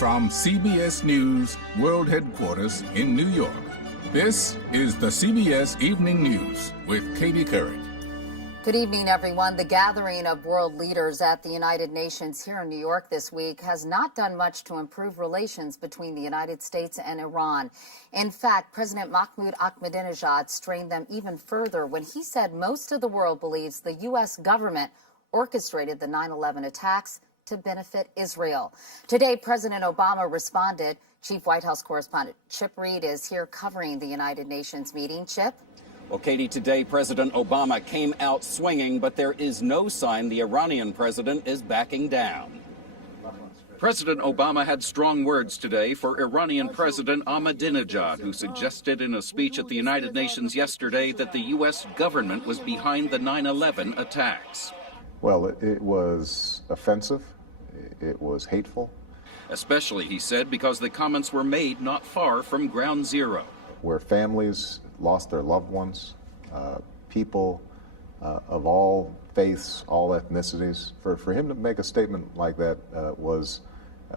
From CBS News World Headquarters in New York, this is the CBS Evening News with Katie Couric. Good evening, everyone. The gathering of world leaders at the United Nations here in New York this week has not done much to improve relations between the United States and Iran. In fact, President Mahmoud Ahmadinejad strained them even further when he said most of the world believes the U.S. government orchestrated the 9/11 attacks to benefit Israel. Today, President Obama responded. Chief White House correspondent Chip Reed is here covering the United Nations meeting. Chip? Well, Katie, today President Obama came out swinging, but there is no sign the Iranian president is backing down. President Obama had strong words today for Iranian President Ahmadinejad, who suggested in a speech at the United Nations yesterday that the U.S. government was behind the 9/11 attacks. Well, it was offensive. It was hateful. Especially, he said, because the comments were made not far from Ground Zero, where families lost their loved ones, people of all faiths, all ethnicities. For him to make a statement like that was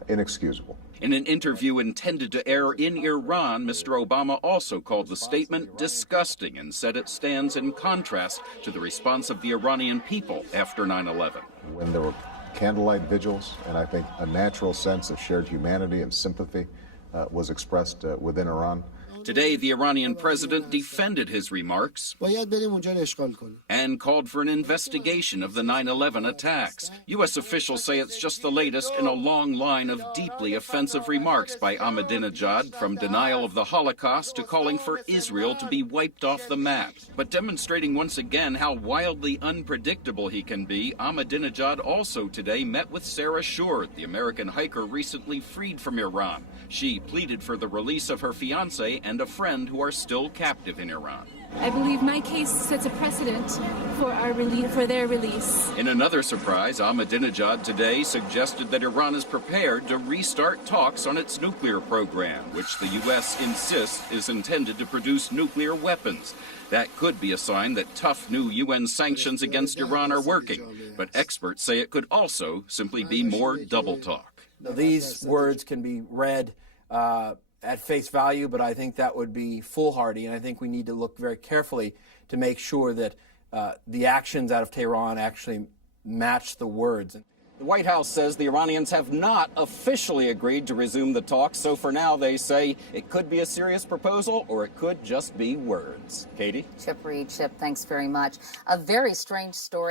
inexcusable. In an interview intended to air in Iran, Mr. Obama also called the statement disgusting and said it stands in contrast to the response of the Iranian people after 9/11. When there were candlelight vigils, and I think a natural sense of shared humanity and sympathy was expressed within Iran. Today, the Iranian president defended his remarks and called for an investigation of the 9/11 attacks. U.S. officials say it's just the latest in a long line of deeply offensive remarks by Ahmadinejad, from denial of the Holocaust to calling for Israel to be wiped off the map. But demonstrating once again how wildly unpredictable he can be, Ahmadinejad also today met with Sarah Shore, the American hiker recently freed from Iran. She pleaded for the release of her fiancé and a friend who are still captive in Iran. I believe my case sets a precedent for their release. In another surprise, Ahmadinejad today suggested that Iran is prepared to restart talks on its nuclear program, which the U.S. insists is intended to produce nuclear weapons. That could be a sign that tough new UN sanctions against Iran are working, but experts say it could also simply be more double talk. These words can be read at face value, but I think that would be foolhardy, and I think we need to look very carefully to make sure that the actions out of Tehran actually match the words. The White House says the Iranians have not officially agreed to resume the talks, so for now they say it could be a serious proposal or it could just be words. Katie? Chip Reed. Chip, thanks very much. A very strange story.